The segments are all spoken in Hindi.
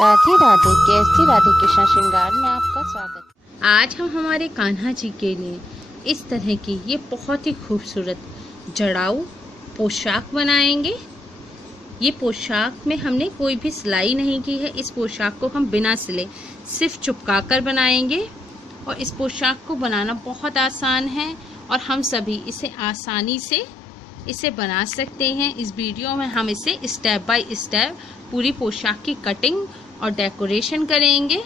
राधे राधे। कैसी राधे कृष्ण श्रृंगार में आपका स्वागत। आज हम हमारे कान्हा जी के लिए इस तरह की ये बहुत ही खूबसूरत जड़ाऊ पोशाक बनाएंगे। ये पोशाक में हमने कोई भी सिलाई नहीं की है। इस पोशाक को हम बिना सिले सिर्फ चिपका कर बनाएंगे और इस पोशाक को बनाना बहुत आसान है और हम सभी इसे आसानी से इसे बना सकते हैं। इस वीडियो में हम इसे स्टेप बाय स्टेप पूरी पोशाक की कटिंग और डेकोरेशन करेंगे।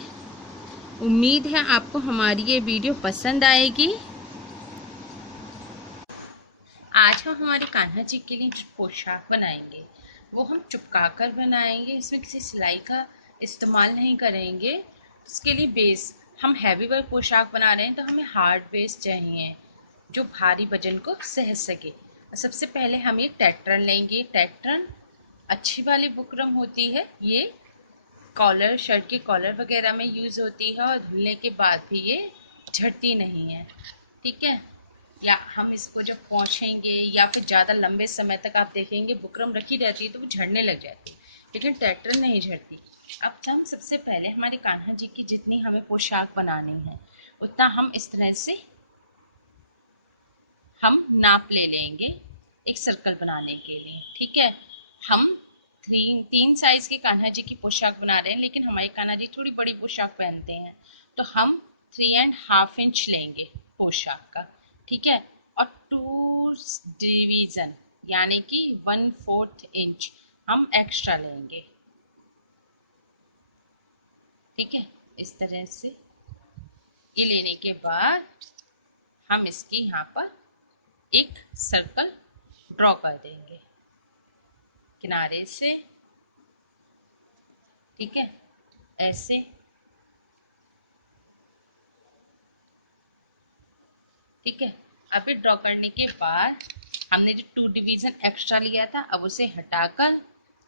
उम्मीद है आपको हमारी ये वीडियो पसंद आएगी। आज हम हमारे कान्हा जी के लिए जो पोशाक बनाएंगे वो हम चिपका कर बनाएंगे। इसमें किसी सिलाई का इस्तेमाल नहीं करेंगे। इसके लिए बेस हम हैवी वर्क पोशाक बना रहे हैं तो हमें हार्ड बेस चाहिए जो भारी वजन को सह सके। सबसे पहले हम एक टैट्रन लेंगे। टैट्रन अच्छी वाली बुकरम होती है। ये कॉलर, शर्ट के कॉलर वगैरह में यूज़ होती है और धुलने के बाद भी ये झड़ती नहीं है। ठीक है, या हम इसको जब पोंछेंगे या फिर ज़्यादा लंबे समय तक आप देखेंगे बुकरम रखी रहती है तो वो झड़ने लग जाती है, लेकिन टैट्रन नहीं झड़ती। अब हम सबसे पहले हमारे कान्हा जी की जितनी हमें पोशाक बनानी है उतना हम इस तरह से हम नाप ले लेंगे एक सर्कल बनाने के लिए। ठीक है, हम तीन साइज के कान्हा जी की पोशाक बना रहे हैं, लेकिन हमारे कान्हा जी थोड़ी बड़ी पोशाक पहनते हैं तो हम 3.5 इंच लेंगे पोशाक का। ठीक है, और 2 डिवीजन यानी कि 1/4 इंच हम एक्स्ट्रा लेंगे। ठीक है, इस तरह से ये लेने के बाद हम इसकी यहाँ पर एक सर्कल ड्रॉ कर देंगे किनारे से। ठीक है, ऐसे। ठीक है, अभी ड्रॉ करने के बाद हमने जो 2 डिवीजन एक्स्ट्रा लिया था अब उसे हटाकर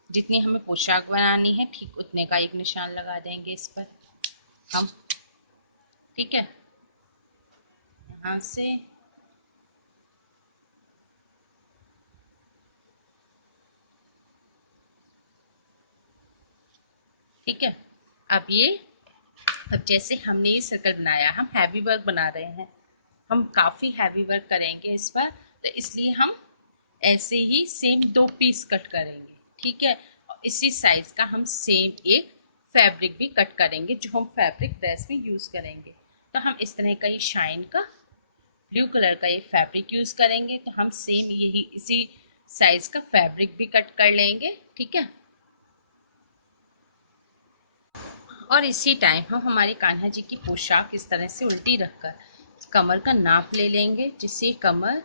जितनी हमें पोशाक बनानी है ठीक उतने का एक निशान लगा देंगे इस पर हम। ठीक है, यहाँ से ठीक है। अब जैसे हमने ये सर्कल बनाया, हम हैवी वर्क बना रहे हैं, हम काफ़ी हैवी वर्क करेंगे इस पर, तो इसलिए हम ऐसे ही सेम 2 पीस कट करेंगे। ठीक है, और इसी साइज का हम सेम एक फैब्रिक भी कट करेंगे जो हम फैब्रिक ड्रेस में यूज़ करेंगे। तो हम इस तरह का ये शाइन का ब्लू कलर का ये फैब्रिक यूज़ करेंगे, तो हम सेम यही इसी साइज का फैब्रिक भी कट कर लेंगे। ठीक है, और इसी टाइम हम हमारे कान्हा जी की पोशाक इस तरह से उल्टी रखकर कमर का नाप ले लेंगे, जिससे कमर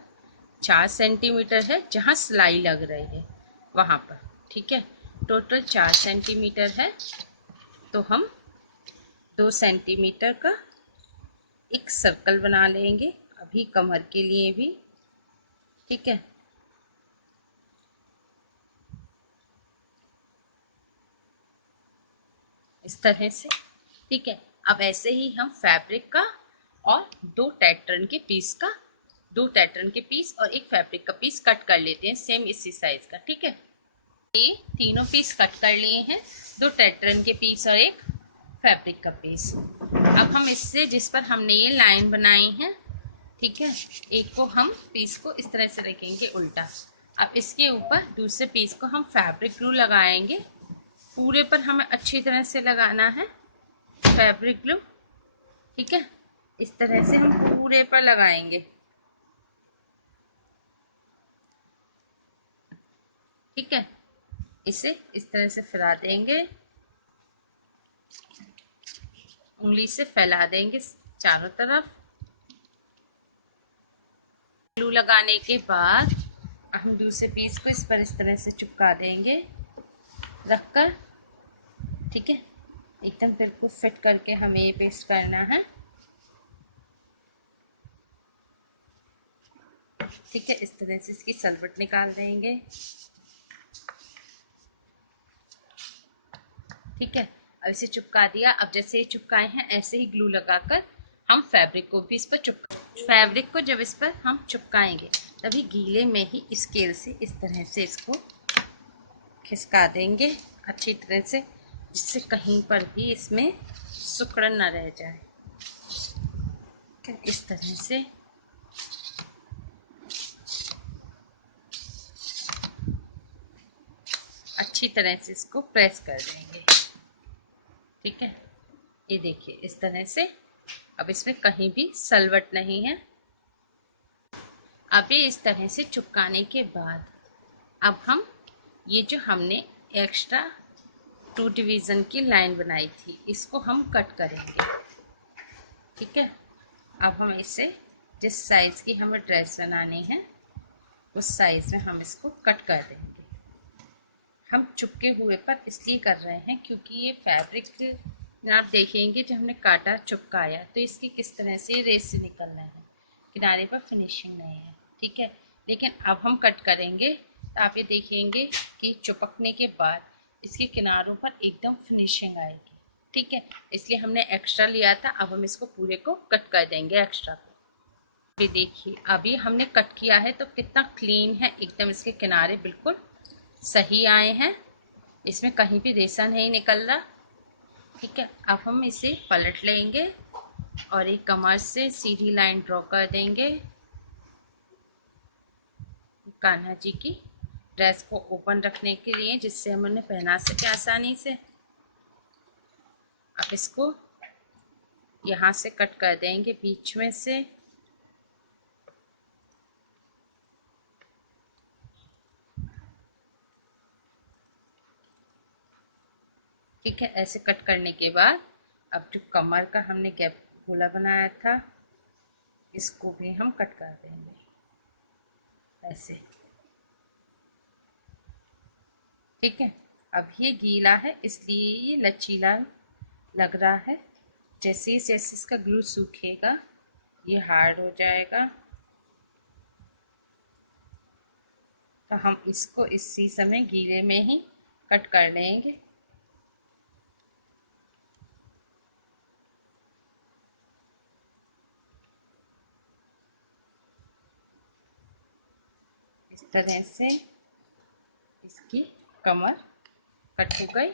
4 सेंटीमीटर है जहाँ सिलाई लग रही है वहाँ पर। ठीक है, टोटल 4 सेंटीमीटर है तो हम 2 सेंटीमीटर का एक सर्कल बना लेंगे अभी कमर के लिए भी। ठीक है, इस तरह से। ठीक है, अब ऐसे ही हम फैब्रिक का और 2 टैट्रन के पीस और एक फैब्रिक का पीस कट कर लेते हैं सेम इसी साइज का। ठीक है, ये तीनों पीस कट कर लिए हैं, 2 टैट्रन के पीस और एक फैब्रिक का पीस। अब हम इससे जिस पर हमने ये लाइन बनाई है, ठीक है, एक को हम पीस को इस तरह से रखेंगे उल्टा। अब इसके ऊपर दूसरे पीस को हम फैब्रिक ग्लू लगाएंगे। पूरे पर हमें अच्छी तरह से लगाना है फैब्रिक ग्लू। ठीक है, इस तरह से हम पूरे पर लगाएंगे। ठीक है, इसे इस तरह से फैला देंगे, उंगली से फैला देंगे चारों तरफ। ग्लू लगाने के बाद हम दूसरे पीस को इस पर इस तरह से चिपका देंगे रखकर। ठीक है, एकदम बिल्कुल फिट करके हमें ये पेस्ट करना है। ठीक है, इस तरह से इसकी सलवट निकाल देंगे। ठीक है, अब इसे चिपका दिया। अब जैसे ये चिपकाए हैं ऐसे ही ग्लू लगाकर हम फैब्रिक को भी इस पर फैब्रिक को जब इस पर हम चिपकाएंगे तभी गीले में ही स्केल से इस तरह से इसको खिसका देंगे अच्छी तरह से, जिससे कहीं पर भी इसमें सिकुड़न ना रह जाए। इस तरह से अच्छी तरह से इसको प्रेस कर देंगे। ठीक है, ये देखिए इस तरह से। अब इसमें कहीं भी सलवट नहीं है। अभी इस तरह से चिपकाने के बाद अब हम ये जो हमने एक्स्ट्रा 2 डिवीज़न की लाइन बनाई थी, इसको हम कट करेंगे। ठीक है, अब हम इसे जिस साइज़ की हमें ड्रेस बनानी है उस साइज़ में हम इसको कट कर देंगे। हम चुपके हुए पर इसलिए कर रहे हैं क्योंकि ये फैब्रिक आप देखेंगे जब हमने काटा चिपकाया तो इसकी किस तरह से रेस से निकल रहे हैं, किनारे पर फिनिशिंग नहीं है। ठीक है, लेकिन अब हम कट करेंगे तो आप ये देखेंगे कि चिपकने के बाद इसके किनारों पर एकदम फिनिशिंग आएगी। ठीक है, इसलिए हमने एक्स्ट्रा लिया था, अब हम इसको पूरे को कट कर देंगे एक्स्ट्रा को। ये देखिए अभी हमने कट किया है तो कितना क्लीन है, एकदम इसके किनारे बिल्कुल सही आए हैं, इसमें कहीं भी रेसा नहीं निकल रहा। ठीक है, अब हम इसे पलट लेंगे और एक कमर से सीधी लाइन ड्रॉ कर देंगे कान्हा जी की ड्रेस को ओपन रखने के लिए, जिससे हम उन्हें पहना सके आसानी से। अब इसको यहाँ से कट कर देंगे बीच में से। ठीक है, ऐसे कट करने के बाद अब जो कमर का हमने गैप गोला बनाया था इसको भी हम कट कर देंगे ऐसे। ठीक है, अब ये गीला है इसलिए ये लचीला लग रहा है। जैसे जैसे इसका ग्लू सूखेगा ये हार्ड हो जाएगा, तो हम इसको इसी समय गीले में ही कट कर लेंगे। इस तरह से इसकी कमर कट हो गई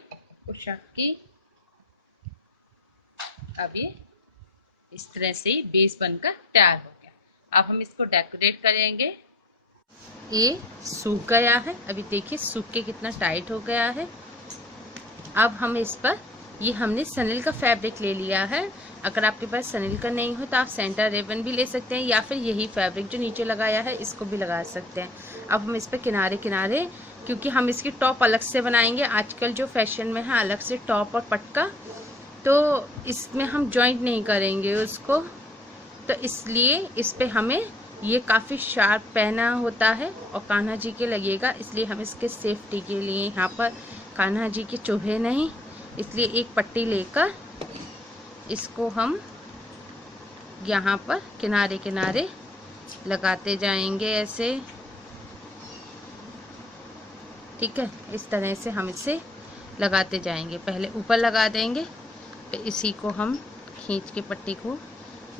पोशाक की। अब ये इस तरह से ही बेस बनकर तैयार हो गया। अब हम इसको डेकोरेट करेंगे। ये सूख गया है, अभी देखिए सूख के कितना टाइट हो गया है। अब हम इस पर ये हमने सनल का फैब्रिक ले लिया है। अगर आपके पास सनल का नहीं हो तो आप सेंटर रिबन भी ले सकते हैं या फिर यही फैब्रिक जो नीचे लगाया है इसको भी लगा सकते हैं। अब हम इस पर किनारे किनारे, क्योंकि हम इसकी टॉप अलग से बनाएंगे, आजकल जो फैशन में है अलग से टॉप और पटका, तो इसमें हम जॉइंट नहीं करेंगे उसको, तो इसलिए इस पे हमें ये काफ़ी शार्प पहना होता है और कान्हा जी के लगेगा, इसलिए हम इसके सेफ्टी के लिए यहाँ पर कान्हा जी के चुभे नहीं, इसलिए एक पट्टी लेकर इसको हम यहाँ पर किनारे किनारे लगाते जाएंगे ऐसे। ठीक है, इस तरह से हम इसे लगाते जाएंगे। पहले ऊपर लगा देंगे, फिर इसी को हम खींच के पट्टी को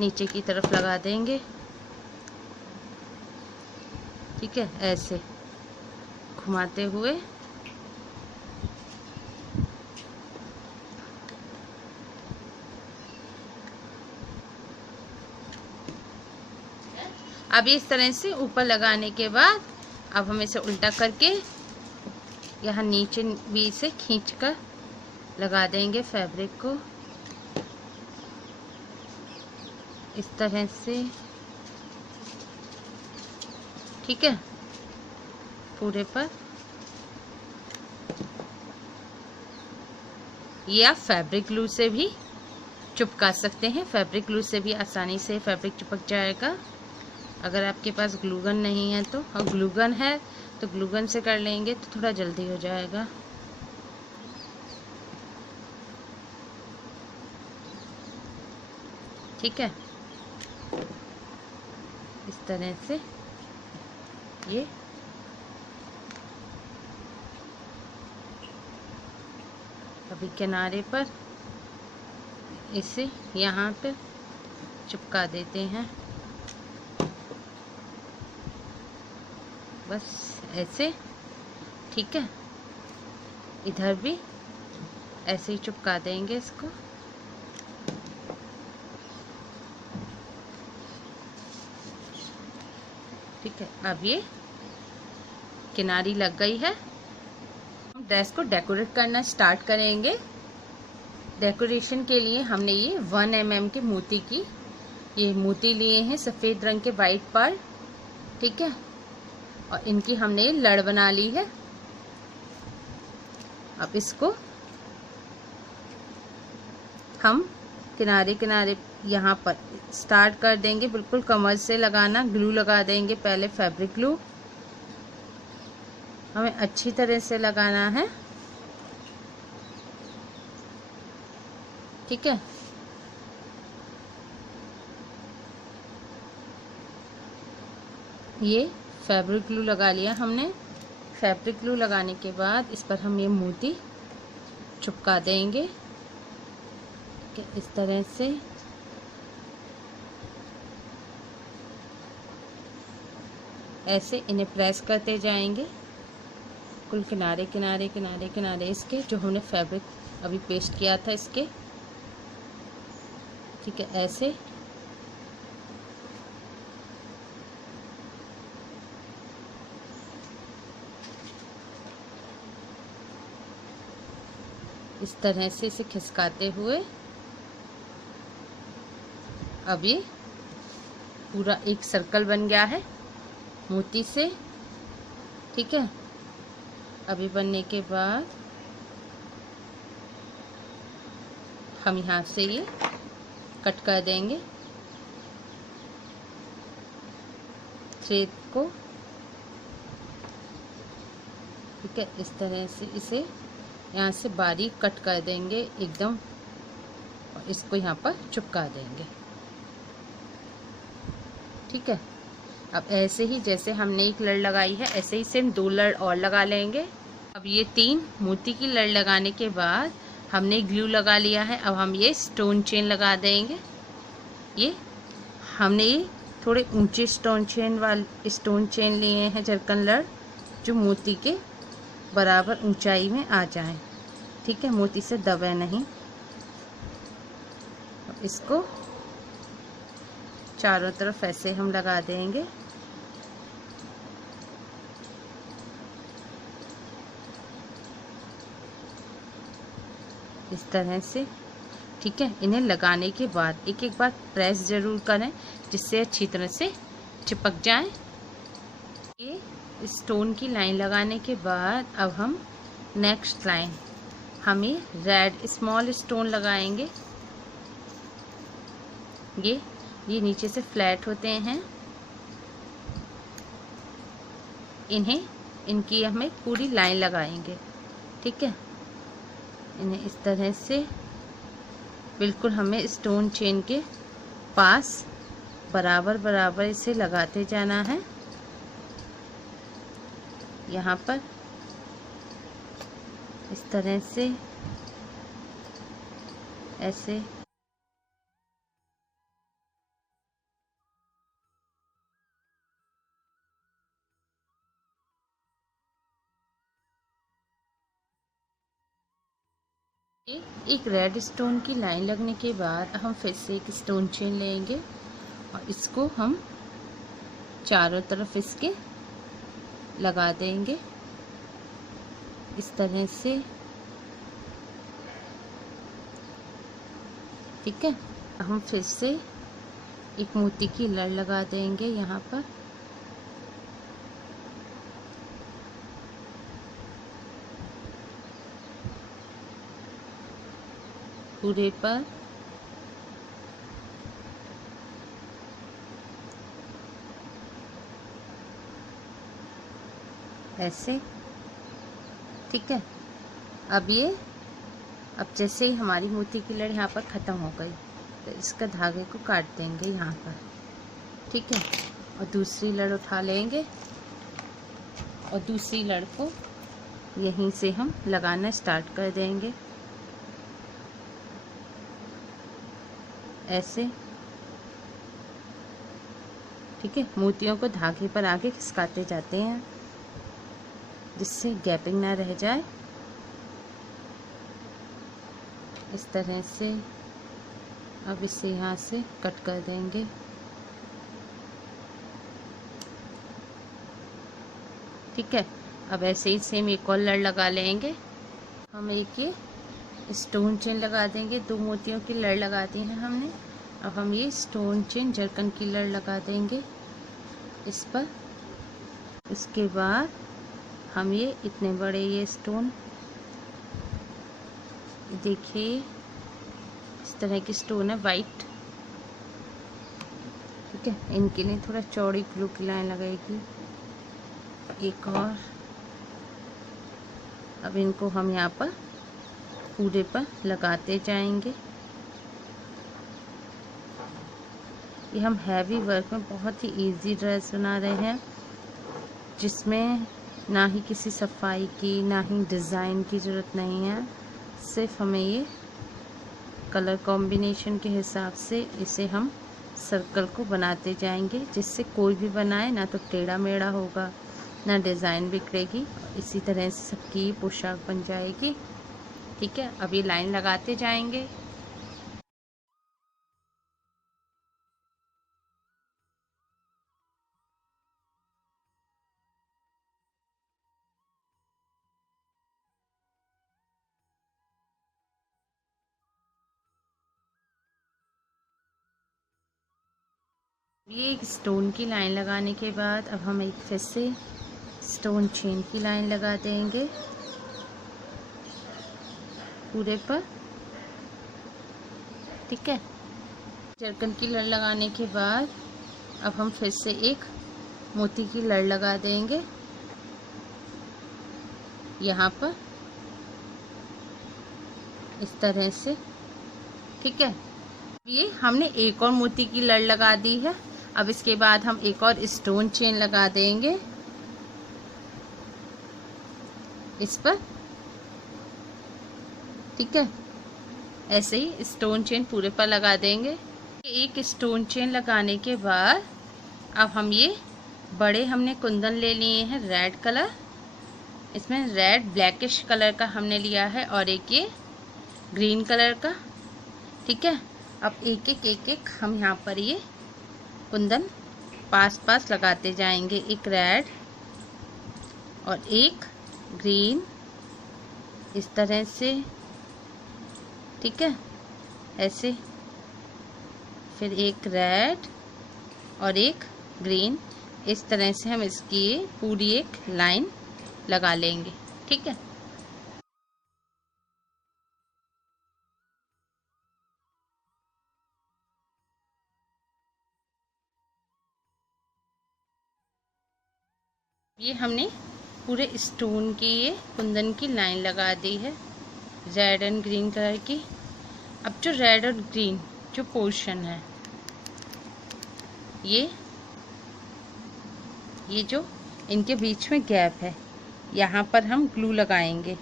नीचे की तरफ लगा देंगे। ठीक है, ऐसे घुमाते हुए अब इस तरह से ऊपर लगाने के बाद अब हम इसे उल्टा करके यहाँ नीचे भी से खींचकर लगा देंगे फैब्रिक को इस तरह से। ठीक है, पूरे पर ये आप फैब्रिक ग्लू से भी चिपका सकते हैं, फैब्रिक ग्लू से भी आसानी से फैब्रिक चिपक जाएगा। अगर आपके पास ग्लूगन नहीं है तो, और ग्लूगन है तो ग्लूगन से कर लेंगे तो थोड़ा जल्दी हो जाएगा। ठीक है, इस तरह से ये अभी किनारे पर इसे यहाँ पे चिपका देते हैं, बस ऐसे। ठीक है, इधर भी ऐसे ही चिपका देंगे इसको। ठीक है, अब ये किनारी लग गई है। हम ड्रेस को डेकोरेट करना स्टार्ट करेंगे। डेकोरेशन के लिए हमने ये 1 mm के मोती की ये मोती लिए हैं, सफ़ेद रंग के वाइट पर्ल। ठीक है, और इनकी हमने ये लड़ बना ली है। अब इसको हम किनारे किनारे यहाँ पर स्टार्ट कर देंगे, बिल्कुल कमर से लगाना। ग्लू लगा देंगे पहले, फैब्रिक ग्लू हमें अच्छी तरह से लगाना है। ठीक है, ये फैब्रिक ग्लू लगा लिया हमने। फैब्रिक ग्लू लगाने के बाद इस पर हम ये मोती चिपका देंगे कि इस तरह से। ऐसे इन्हें प्रेस करते जाएंगे, कुल किनारे किनारे किनारे किनारे इसके, जो हमने फैब्रिक अभी पेस्ट किया था इसके। ठीक है, ऐसे इस तरह से इसे खिसकाते हुए अब ये पूरा एक सर्कल बन गया है मोती से। ठीक है, अभी बनने के बाद हम यहाँ से ये कट कर देंगे थ्रेड को। ठीक है, इस तरह से इसे यहाँ से बारीक कट कर देंगे एकदम, और इसको यहाँ पर चिपका देंगे। ठीक है, अब ऐसे ही जैसे हमने एक लड़ लगाई है, ऐसे ही सेम 2 लड़ और लगा लेंगे। अब ये 3 मोती की लड़ लगाने के बाद हमने ग्लू लगा लिया है। अब हम ये स्टोन चेन लगा देंगे। ये हमने ये थोड़े ऊंचे स्टोन चेन लिए हैं, जरकन लड़, जो मोती के बराबर ऊंचाई में आ जाएं। ठीक है, मोती से दबे नहीं। इसको चारों तरफ ऐसे हम लगा देंगे। इस तरह से। ठीक है, इन्हें लगाने के बाद एक एक बार प्रेस ज़रूर करें, जिससे अच्छी तरह से चिपक जाए। ये स्टोन की लाइन लगाने के बाद अब हम नेक्स्ट लाइन हमें रेड स्मॉल स्टोन लगाएंगे। ये नीचे से फ्लैट होते हैं, इनकी हमें पूरी लाइन लगाएंगे। ठीक है, इन्हें इस तरह से बिल्कुल हमें स्टोन चेन के पास बराबर बराबर इसे लगाते जाना है। यहाँ पर इस तरह से ऐसे। एक रेड स्टोन की लाइन लगने के बाद हम फिर से एक स्टोन चेन लेंगे और इसको हम चारों तरफ इसके लगा देंगे इस तरह से। ठीक है, हम फिर से एक मोती की लड़ लगा देंगे यहाँ पर। पूरे पर ऐसे। ठीक है, अब जैसे ही हमारी मोती की लड़ यहाँ पर ख़त्म हो गई तो इसका धागे को काट देंगे यहाँ पर। ठीक है, और दूसरी लड़ उठा लेंगे और दूसरी लड़ को यहीं से हम लगाना स्टार्ट कर देंगे ऐसे। ठीक है, मोतियों को धागे पर आगे खिसकाते जाते हैं जिससे गैपिंग ना रह जाए। इस तरह से। अब इसे यहाँ से कट कर देंगे। ठीक है, अब ऐसे ही सेम एक और लड़ लगा लेंगे। हम एक ये स्टोन चेन लगा देंगे, 2 मोतियों की लड़ लगा दी है हमने। अब हम ये स्टोन चेन जरकन की लड़ लगा देंगे इस पर। इसके बाद हम ये इतने बड़े ये स्टोन, देखिए इस तरह की स्टोन है वाइट। ठीक है, इनके लिए थोड़ा चौड़ी ग्लू की लाइन लगाएगी। एक और, अब इनको हम यहाँ पर पूरे पर लगाते जाएंगे। ये हम हैवी वर्क में बहुत ही इजी ड्रेस बना रहे हैं, जिसमें ना ही किसी सफाई की ना ही डिज़ाइन की ज़रूरत नहीं है। सिर्फ हमें ये कलर कॉम्बिनेशन के हिसाब से इसे हम सर्कल को बनाते जाएंगे, जिससे कोई भी बनाए ना तो टेढ़ा मेढ़ा होगा ना डिज़ाइन बिगड़ेगी। इसी तरह से सबकी पोशाक बन जाएगी। ठीक है, अब ये लाइन लगाते जाएंगे। ये एक स्टोन की लाइन लगाने के बाद अब हम एक फिर से स्टोन चेन की लाइन लगा देंगे पूरे पर। ठीक है, जरकन की लड़ लगाने के बाद अब हम फिर से एक मोती की लड़ लगा देंगे यहाँ पर इस तरह से। ठीक है, ये हमने एक और मोती की लड़ लगा दी है। अब इसके बाद हम एक और स्टोन चेन लगा देंगे इस पर। ठीक है, ऐसे ही स्टोन चेन पूरे पर लगा देंगे। एक स्टोन चेन लगाने के बाद अब हम ये बड़े हमने कुंदन ले लिए हैं रेड कलर, इसमें रेड ब्लैकिश कलर का हमने लिया है और एक ये ग्रीन कलर का। ठीक है, अब एक एक हम यहाँ पर ये कुंदन पास पास लगाते जाएंगे, एक रेड और एक ग्रीन इस तरह से। ठीक है, ऐसे, फिर एक रेड और एक ग्रीन, इस तरह से हम इसकी पूरी एक लाइन लगा लेंगे। ठीक है, ये हमने पूरे स्टोन की ये कुंदन की लाइन लगा दी है रेड एंड ग्रीन कलर की। अब जो रेड और ग्रीन जो पोर्शन है ये जो इनके बीच में गैप है, यहाँ पर हम ग्लू लगाएंगे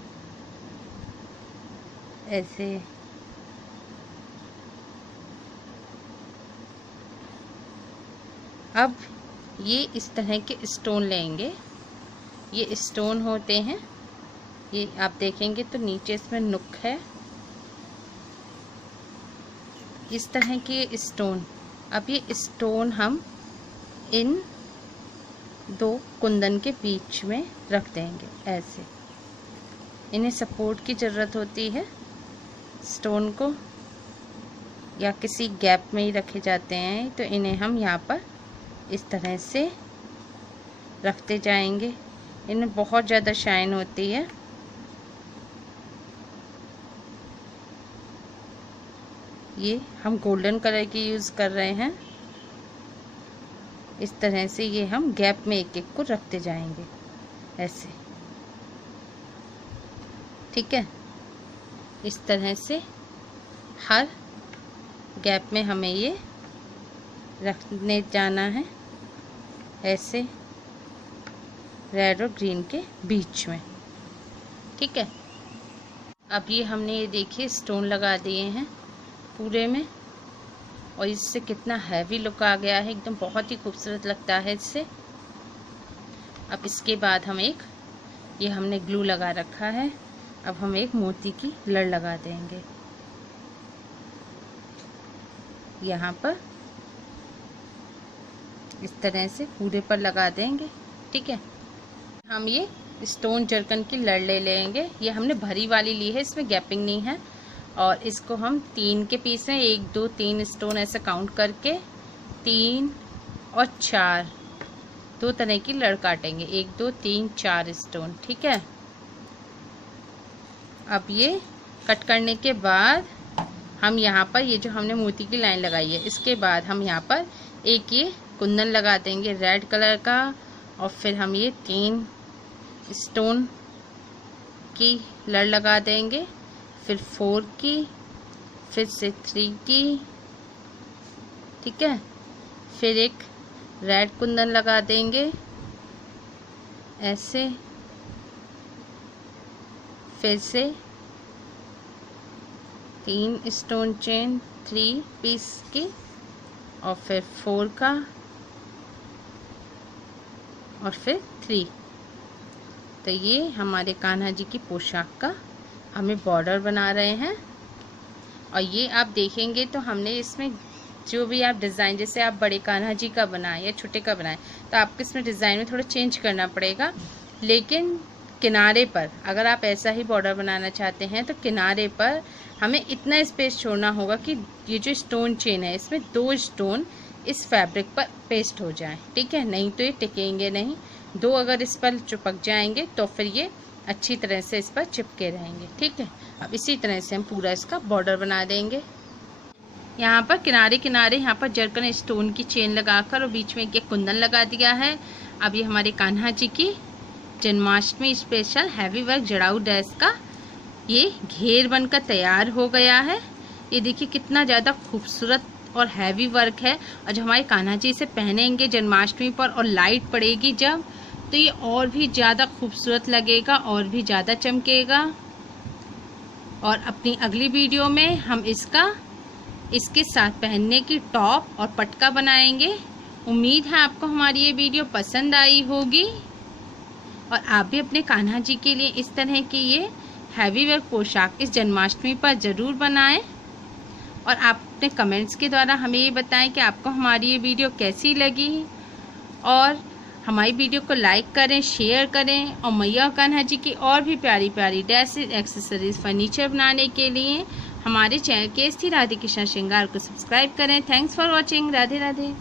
ऐसे। अब ये इस तरह के स्टोन लेंगे, ये स्टोन होते हैं, ये आप देखेंगे तो नीचे इसमें नुक है, इस तरह के स्टोन। अब ये स्टोन हम इन 2 कुंदन के बीच में रख देंगे ऐसे। इन्हें सपोर्ट की ज़रूरत होती है स्टोन को, या किसी गैप में ही रखे जाते हैं, तो इन्हें हम यहाँ पर इस तरह से रखते जाएंगे। इनमें बहुत ज़्यादा शाइन होती है। ये हम गोल्डन कलर की यूज़ कर रहे हैं। इस तरह से ये हम गैप में एक एक को रखते जाएंगे ऐसे। ठीक है, इस तरह से हर गैप में हमें ये रखने जाना है ऐसे, रेड और ग्रीन के बीच में। ठीक है, अब ये हमने ये देखिए स्टोन लगा दिए हैं पूरे में, और इससे कितना हैवी लुक आ गया है, एकदम बहुत ही खूबसूरत लगता है इससे। अब इसके बाद हम एक, ये हमने ग्लू लगा रखा है, अब हम एक मोती की लड़ लगा देंगे यहाँ पर इस तरह से पूरे पर लगा देंगे। ठीक है, हम ये स्टोन जरकन की लड़ ले लेंगे। ये हमने भरी वाली ली है, इसमें गैपिंग नहीं है। और इसको हम 3 के पीस में 1 2 3 स्टोन ऐसे काउंट करके 3 और 4 2 तरह की लड़ काटेंगे। 1 2 3 4 स्टोन। ठीक है, अब ये कट करने के बाद हम यहाँ पर ये जो हमने मोती की लाइन लगाई है, इसके बाद हम यहाँ पर एक ये कुंदन लगा देंगे रेड कलर का। और फिर हम ये 3 स्टोन की लड़ लगा देंगे, फिर 4 की, फिर से 3 की। ठीक है, फिर एक रेड कुंदन लगा देंगे ऐसे, फिर से 3 स्टोन चेन 3 पीस की, और फिर 4 का, और फिर 3। तो ये हमारे कान्हा जी की पोशाक का हमें बॉर्डर बना रहे हैं। और ये आप देखेंगे तो हमने इसमें जो भी आप डिज़ाइन, जैसे आप बड़े कान्हा जी का बनाएं या छोटे का बनाएं, तो आपको इसमें डिज़ाइन में थोड़ा चेंज करना पड़ेगा। लेकिन किनारे पर अगर आप ऐसा ही बॉर्डर बनाना चाहते हैं तो किनारे पर हमें इतना स्पेस छोड़ना होगा कि ये जो स्टोन चेन है इसमें 2 स्टोन इस फैब्रिक पर पेस्ट हो जाएं। ठीक है, नहीं तो ये टिकेंगे नहीं। 2 अगर इस पर चिपक जाएंगे तो फिर ये अच्छी तरह से इस पर चिपके रहेंगे। ठीक है, अब इसी तरह से हम पूरा इसका बॉर्डर बना देंगे। यहाँ पर किनारे किनारे यहाँ पर जरकन स्टोन की चेन लगाकर और बीच में एक कुंदन लगा दिया है। अब ये हमारे कान्हा जी की जन्माष्टमी स्पेशल हैवी वर्क जड़ाऊ ड्रेस का ये घेर बनकर तैयार हो गया है। ये देखिए कितना ज़्यादा खूबसूरत और हैवी वर्क है। और जब हमारे कान्हा जी इसे पहनेंगे जन्माष्टमी पर और लाइट पड़ेगी जब, तो ये और भी ज़्यादा खूबसूरत लगेगा और भी ज़्यादा चमकेगा। और अपनी अगली वीडियो में हम इसके साथ पहनने की टॉप और पटका बनाएंगे। उम्मीद है आपको हमारी ये वीडियो पसंद आई होगी और आप भी अपने कान्हा जी के लिए इस तरह की ये हैवी वर्क पोशाक इस जन्माष्टमी पर ज़रूर बनाएं। और आप अपने कमेंट्स के द्वारा हमें ये बताएं कि आपको हमारी ये वीडियो कैसी लगी। और हमारी वीडियो को लाइक करें, शेयर करें। और मैया कान्हा जी की और भी प्यारी प्यारी ड्रेसेस, एक्सेसरीज, फर्नीचर बनाने के लिए हमारे चैनल KST राधे कृष्णा श्रृंगार को सब्सक्राइब करें। Thanks for watching. Radhe Radhe.